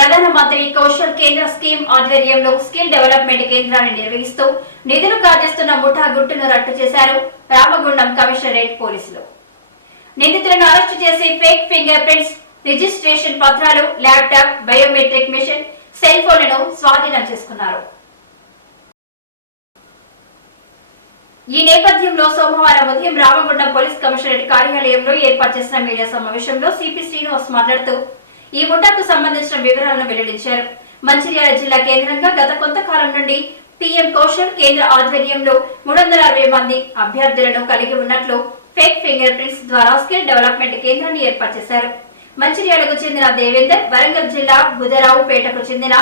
ప్రధానమంత్రి కౌశల్ కేంద్ర స్కీమ్ ఆధ్వర్యంలో స్కిల్ డెవలప్మెంట్ కేంద్రాన్ని నిర్వహిస్తూ నిధులు కాజేస్తున్న ముఠా గుట్టును రట్టు చేశారు రామగుండం కమిషనరేట్ పోలీసులు. నిందితులను అరెస్టు చేసి ఫేక్ ఫింగర్ ప్రింట్స్, రిజిస్ట్రేషన్ పత్రాలు, ల్యాప్టాప్, బయోమెట్రిక్ మిషన్, సెల్ ఫోన్లను స్వాధీనం చేసుకున్నారు. ఈ నేపథ్యంలో సోమవారం ఉదయం రామగుండం పోలీస్ కమిషనరేట్ కార్యాలయంలో ఏర్పాటు చేసిన మీడియా సమావేశంలో సిపి శ్రీనివాస్ మాట్లాడుతూ ఈ ముఠాకు సంబంధించిన వివరాలను వెల్లడించారు. మంచిర్యాల జిల్లా కేంద్రంగా గత కొంతకాలం నుండి పీఎం కౌశల్ కేంద్ర ఆధ్వర్యంలో 360 మంది అభ్యర్థులను కలిగి ఉన్నట్లు ఫేక్ ఫింగర్ ప్రింట్స్ ద్వారా స్కిల్ డెవలప్మెంట్ కేంద్రాన్ని ఏర్పాటు చేశారు. మంచిర్యాలకు చెందిన దేవేందర్, వరంగల్ జిల్లా బుధరావుపేటకు చెందిన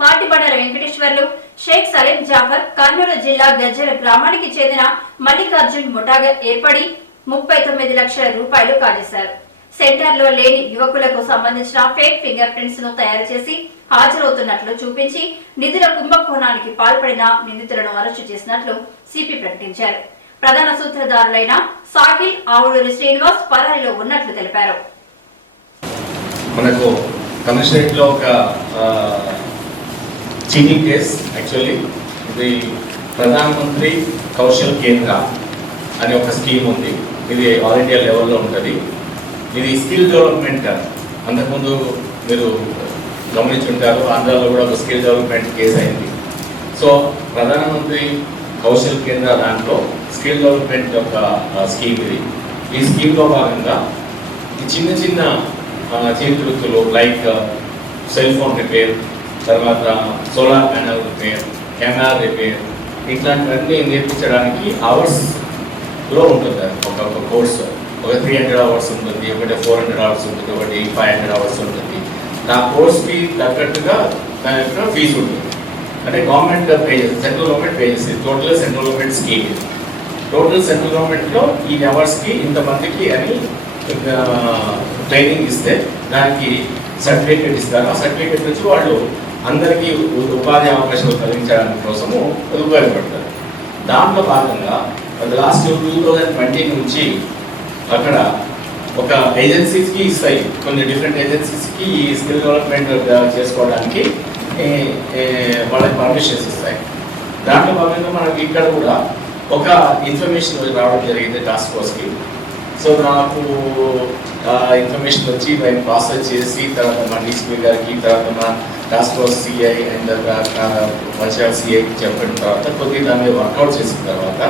పాటిబండల వెంకటేశ్వర్లు, షేక్ సలీం జాఫర్, కర్నూలు జిల్లా గజ్జల గ్రామానికి చెందిన మల్లికార్జున్ ముఠాగా ఏర్పడి 39 లక్షల రూపాయలు కాజేశారు. సెంటర్ లో లేని యువకులకు సంబంధించిన ఫేక్ ఫింగర్ ప్రింట్స్ ను తయారు చేసి హాజరవుతున్నట్లు చూపించి నిధుల కుంభకోణానికి పాల్పడిన నిందితులను అరెస్టు చేసినట్లు సిపి ప్రకటించారు. ప్రధాన సూత్రధారులైన సాహిల్, ఆవులూరి శ్రీనివాస్ పరారీలో ఉన్నట్లు తెలిపారు. మనకు కమిషనరేట్ లో ఒక చీటింగ్ కేస్, యాక్చువల్లీ ఇది ప్రధానమంత్రి కౌశల్ కేంద్ర అనే ఒక స్కీమ్ ఉంది. ఇది ఆల్ ఇండియా లెవెల్లో ఉంటుంది. ఇది స్కిల్ డెవలప్మెంట్. అంతకుముందు మీరు గమనించుంటారు, ఆంధ్రాలో కూడా ఒక స్కిల్ డెవలప్మెంట్ కేసు అయింది. సో ప్రధానమంత్రి కౌశల్ కేంద్ర దాంట్లో స్కిల్ డెవలప్మెంట్ ఒక స్కీమ్ ఇది. ఈ స్కీమ్లో భాగంగా ఈ చిన్న చిన్న చేతి వృత్తులు లైక్ సెల్ ఫోన్ రిపేర్, తర్వాత solar panel repair, camera repair, ఇట్లాంటివన్నీ నేర్పించడానికి అవర్స్లో ఉంటుంది. ఒక కోర్సు ఒక 300 అవర్స్ ఉంటుంది, ఒకటి 400 అవర్స్ ఉంటుంది, ఒకటి 500 అవర్స్ ఉంటుంది. ఆ కోర్స్కి తగ్గట్టుగా దాని యొక్క ఫీజు ఉంటుంది. అంటే గవర్నమెంట్ పే చేస్తుంది, సెంట్రల్ గవర్నమెంట్ పే చేస్తుంది. Total central government scheme. Total central గవర్నమెంట్లో ఈ అవర్స్కి ఇంతమందికి అని ట్రైనింగ్ ఇస్తే దానికి సర్టిఫికేట్ ఇస్తారు. ఆ సర్టిఫికేట్ నుంచి వాళ్ళు అందరికీ ఉపాధి అవకాశాలు కలిగించడానికి కోసము ఉపయోగపడతారు. దాంట్లో భాగంగా లాస్ట్ 2020 నుంచి అక్కడ ఒక ఏజెన్సీస్కి ఇస్తాయి, కొన్ని డిఫరెంట్ ఏజెన్సీస్కి ఈ స్కిల్ డెవలప్మెంట్ చేసుకోవడానికి వాళ్ళకి పర్మిషన్స్ ఇస్తాయి. దాంట్లో భాగంగా మనకి ఇక్కడ కూడా ఒక ఇన్ఫర్మేషన్ రావడం జరిగింది టాస్క్ ఫోర్స్కి. సో నాకు ఇన్ఫర్మేషన్ వచ్చి మేము ప్రాసెస్ చేసి తర్వాత మా డీసీపీ గారికి, తర్వాత మా task force CI and Mancherial సిఐకి చెప్పిన తర్వాత కొద్దిగా దాని మీద వర్కౌట్ చేసిన తర్వాత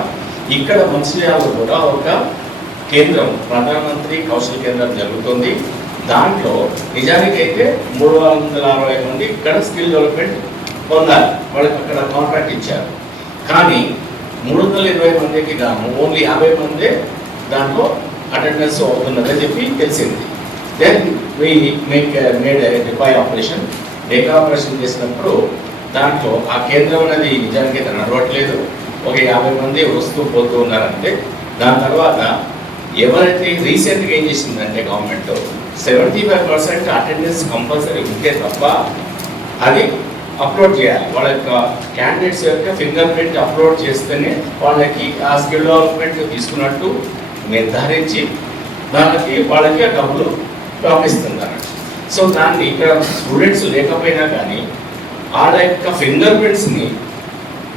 ఇక్కడ మంచిర్యాలలో కూడా ఒక కేంద్రం, ప్రధానమంత్రి కౌశల్ కేంద్రం జరుగుతుంది. దాంట్లో నిజానికైతే 360 మంది ఇక్కడ స్కిల్ డెవలప్మెంట్ పొందాలి, వాళ్ళకి అక్కడ కాంట్రాక్ట్ ఇచ్చారు. కానీ 320 మందికి గాను ఓన్లీ 50 మందే దాంట్లో అటెండెన్స్ అవుతున్నదని చెప్పి తెలిసింది. Then made decoy operation. Data operation చేసినప్పుడు దాంట్లో ఆ కేంద్రం అనేది నిజానికి అయితే నడవట్లేదు, ఒక 50 మంది వస్తూ పోతూ ఉన్నారంటే. దాని తర్వాత ఎవరైతే రీసెంట్గా ఏం చేసిందంటే గవర్నమెంట్ 75% అటెండెన్స్ కంపల్సరీ ఉంటే తప్ప అది అప్లోడ్ చేయాలి. వాళ్ళ యొక్క క్యాండిడేట్స్ యొక్క ఫింగర్ ప్రింట్ అప్లోడ్ చేస్తేనే వాళ్ళకి ఆ స్కిల్ డెవలప్మెంట్ తీసుకున్నట్టు నిర్ధారించి దానికి వాళ్ళకి డబ్బులు పంపిస్తున్నారు. సో దాన్ని ఇక్కడ స్టూడెంట్స్ లేకపోయినా కానీ వాళ్ళ యొక్క ఫింగర్ ప్రింట్స్ని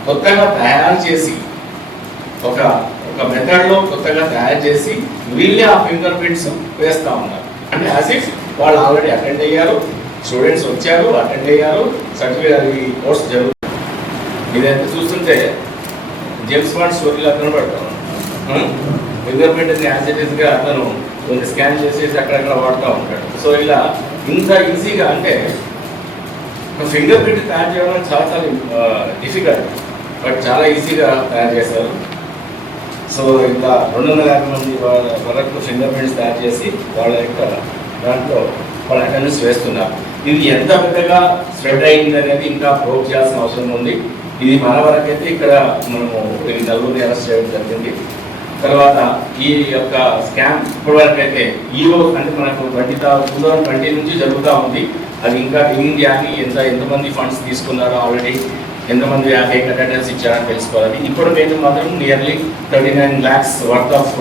కొత్తగా తయారు చేసి ఒక మెథడ్లో కొత్తగా తయారు చేసి వీళ్ళే ఆ ఫింగర్ ప్రింట్స్ వేస్తూ ఉన్నారు. అంటే యాజ్ ఇఫ్ వాళ్ళు ఆల్రెడీ అటెండ్ అయ్యారు, స్టూడెంట్స్ వచ్చారు, అటెండ్ అయ్యారు, సర్టిఫికేట్ ఈ కోర్స్ జరుగుతుంది. ఇదైతే చూస్తుంటే జేమ్స్ బాండ్ స్టోరీలో కనబడతాం. ఫింగర్ ప్రింట్ని యాజ్ ఇట్ ఈస్గా అతను కొన్ని స్కాన్ చేసేసి అక్కడక్కడ వాడుతూ ఉంటాడు. సో ఇలా ఇంత ఈజీగా అంటే ఫింగర్ ప్రింట్ తయారు చేయడం చాలా చాలా డిఫికల్ట్, బట్ చాలా ఈజీగా తయారు చేశారు. సో ఇంకా 250 మంది వరకు ఫింగర్ ప్రింట్స్ తయారు చేసి వాళ్ళ యొక్క దాంట్లో వాళ్ళ అటెండెన్స్ వేస్తున్నారు. ఇది ఎంత పెద్దగా స్ప్రెడ్ అయింది అనేది ఇంకా ప్రూవ్ చేయాల్సిన అవసరం ఉంది. ఇది మన వరకైతే ఇక్కడ మనము ఈ 4 అరెస్ట్ చేయడం జరిగింది. తర్వాత ఈ యొక్క స్కామ్ ఇప్పటి వరకు అయితే ఈరోజు అంటే మనకు 2020 నుంచి జరుగుతూ ఉంది. అది ఇంకా ఇండియా అని ఎంతమంది ఫండ్స్ తీసుకున్నారో, ఆల్రెడీ ఎంతమంది ఫేక్ అటెండెన్స్ ఇచ్చారని తెలుసుకోవాలి. ఇప్పుడు మేము మాత్రం nearly 39 lakhs worth of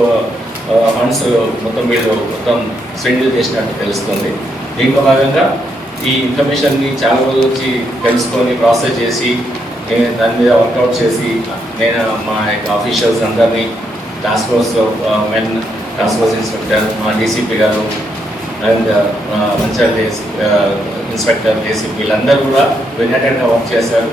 funds మొత్తం మీరు మొత్తం స్పెండ్ చేసినట్టు తెలుస్తుంది. దీంట్లో భాగంగా ఈ ఇన్ఫర్మేషన్ని చాలా రోజుల నుంచి తెలుసుకొని ప్రాసెస్ చేసి దాని మీద వర్కౌట్ చేసి నేను మా యొక్క ఆఫీషియల్స్ అందరినీ టాస్క్ ఫోర్స్లో మెన్ టాస్క్ ఫోర్స్ ఇన్స్పెక్టర్ మా డీసీపీ గారు అండ్ మంచిర్యాల ఇన్స్పెక్టర్ డీసీపీ వీళ్ళందరూ కూడా యునైటెడ్గా వర్క్ చేశారు.